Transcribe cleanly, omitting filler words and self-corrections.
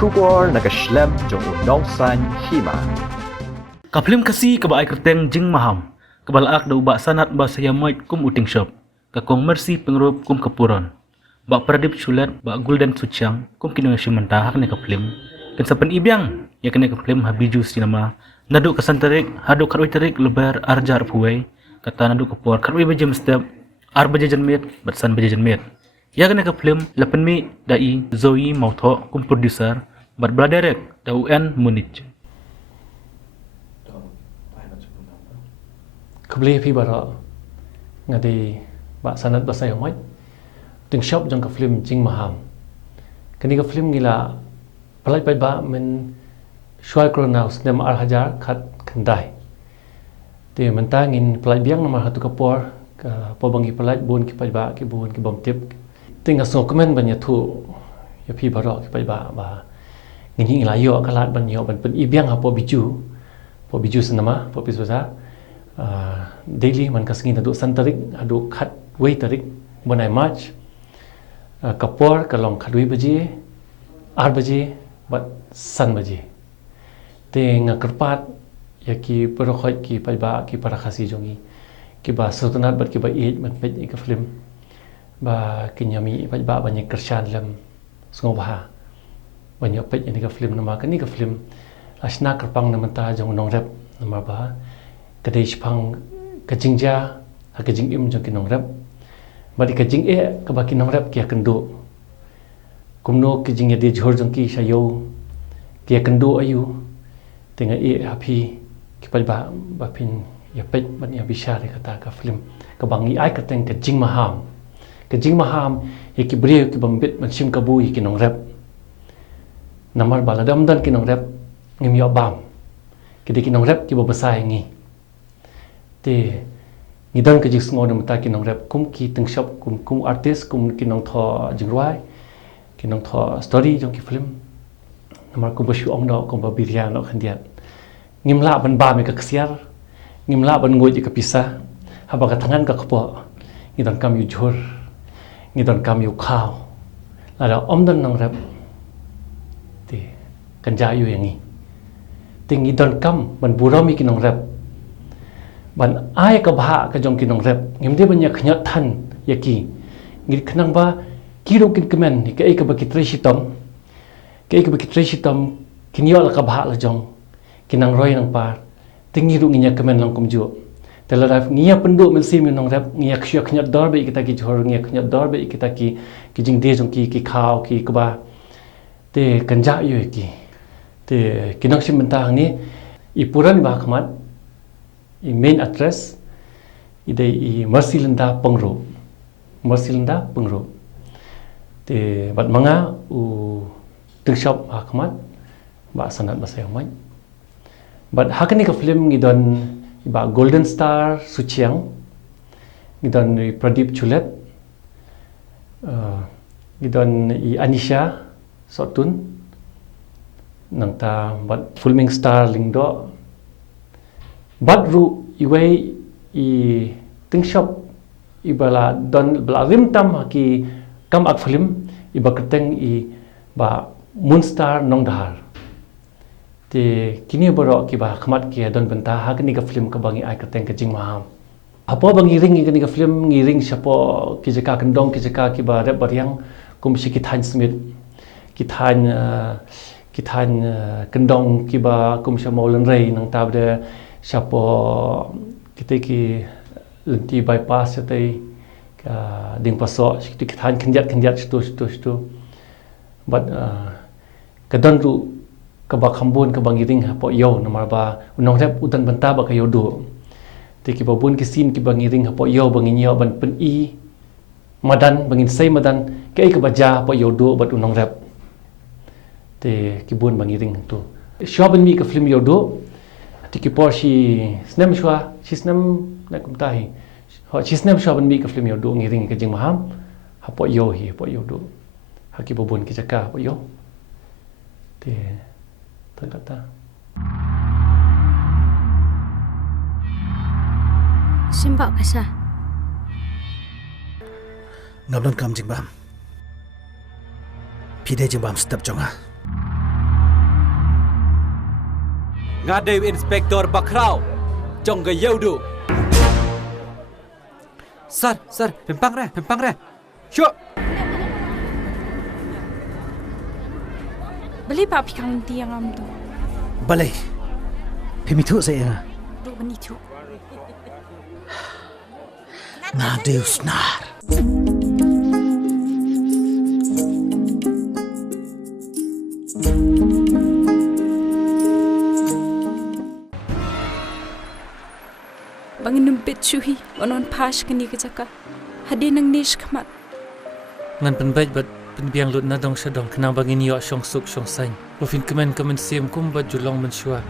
Kubor nagaslem jong udawsan hima. Kaplim kasi kabaay kerteng jing maham. Kabalaak da uba sanat ba saya moit kum uting shop. Kakong mercy pengrup kum kapuron. Ba pradip chulat ba gulden suchang kum kinong simantahak ni kaplim. Kan sapan ibyang ya kene kaplim habiju sinama. Nadu kasantarik hadu karwi tarik lebar arjar puway. Kata nadu kapur karwi bajem step ar bajajan mit batsan bajajan mit. Ya kene kaplim lapan mi dai Zoe Mautho kum producer bat bladerek da UN Munich. Kebeli pi bara ngadi ba sanat ba saya mai ting shop jang ka film jing maham kani ka film gila palai pai ba men shwai kronaus nem ar hajar khat khandai te mentangin palai biang nama hatu kapor ka pobangi palai bun ki pai ba ki bun ki bom tip ting aso komen ban ya thu ya pi bara ki pai ba ba ngini la yo kalat ban yo ban pen i biang ha po biju senama po bisasa daily man kasingin adu santarik adu khat wei tarik bonai march kapor kalong khadui baji 8 baji bat san baji te nga kerpat yaki perokhoi ki paiba ki para khasi jongi ki ba sultanat bat ki ba ej man pej ka film ba kinyami paiba banyak kershan lam sngobha banyak pej ini ka film nama kani ka film asna kerpang namanta jong nong rap nama ba kadai shpang kajingja ha kajing im jong kinong rap badi kajing e ka ba kinong rap kia kendo kumno kajing ya de jhor jong ki shayo kia kendo ayu tenga e api ki pa ba pin ya pej ban ya bishare kata ka film ka bangi ai ka teng kajing maham ye ki bre ki bambit man sim kabu ki kinong rap namar bala dam dan kinong rap ngim yo bam ki de kinong rap ki bo basai ngi te ngidan ka jis ngod mata kinong rap kum ki teng shop kum artist kum kinong tho jingwai kinong tho story jong ki film namar kum bashu ong do kum ba birian no khandiat ngimla ban ba me ka ksiar ngimla ban ngoi ka pisah haba ka tangan ka kpo ngidan kam yu jhor ngidan kam yu khaw la omdan nong rap te kanja yu yangi te ngidan kam ban burami kinong rap ban ai ka bha ka jong kinong rap ngimde ban yak nyat than yaki ngir khnang ba kiro kin kemen ni ka ek ba kitre shitam kinyo la ka bha la jong kinang roi nang par tingi ru nginya kemen lang kumju tela raf ngiya pendu men sim nong rap ngiya khya khnyat dor be kita ki jhor ngiya khnyat dor be kita ki jing de jong ki khaw ki ka ba te kanja yu ki te kinang sim mentang ni i puran ba khmat i main actress ide i Marcelinda Pengro te bat manga u teng shop akmat ba sanat ba saya mai bat hakani ka film ngidon ba Golden Star Suchiang ngidon Pradip Chulet ngidon i Anisha Sotun nang ta bat Filming Star Lingdo badru iway i ting shop ibala don bala rimtam ki kam ak film iba keteng i ba Moonstar nong dahar te kini boro ki ba khmat ki don benta ha kini ka film ka bangi ai keteng ka jing maham apo bangi ring kini ka film ngiring sapo ki jaka kendong ki jaka ki ba rep baryang kum sikit han smith kithan kendong ki ba kum shamol rei nang tab de siapa kita ki lenti bypass jatai ding pasok kita han kenjat situ but kadon ru ka ba khambun ka bangiring ha po yo namar ba unong rep udan banta ba ka yodo te ki babun ki sin ki bangiring ha po yo bangin yo ban pen i madan bangin sai madan ke ka baja po yodo bat unong rep te ki bun bangiring tu shoben mi ka film yodo tiki por si snem shwa si snem na kumtahi ho si snem shwa ban mi ka film yo do ngiring ka jing maham ha po yo do ha ki bobon ki jaka po yo te kata Simba kasa ngablan kam jing bam pide jing bam step jonga Ngadai inspektor Bakrau. Jong ga yaudu. Sir, pempang re. Syuk. Beli pak pikang tiang am tu. Balai. Pemitu saya. Tu bani tu. Nadeus nar. Bangin numpit cuhi. Onon pas kini kejaka. Hadi nang nish kamat. Ngan penbaik bat penbiang lut nadong syadong kenang bangin yo syong suk syong sain. Wafin kemen sim kum bat julong mensyua.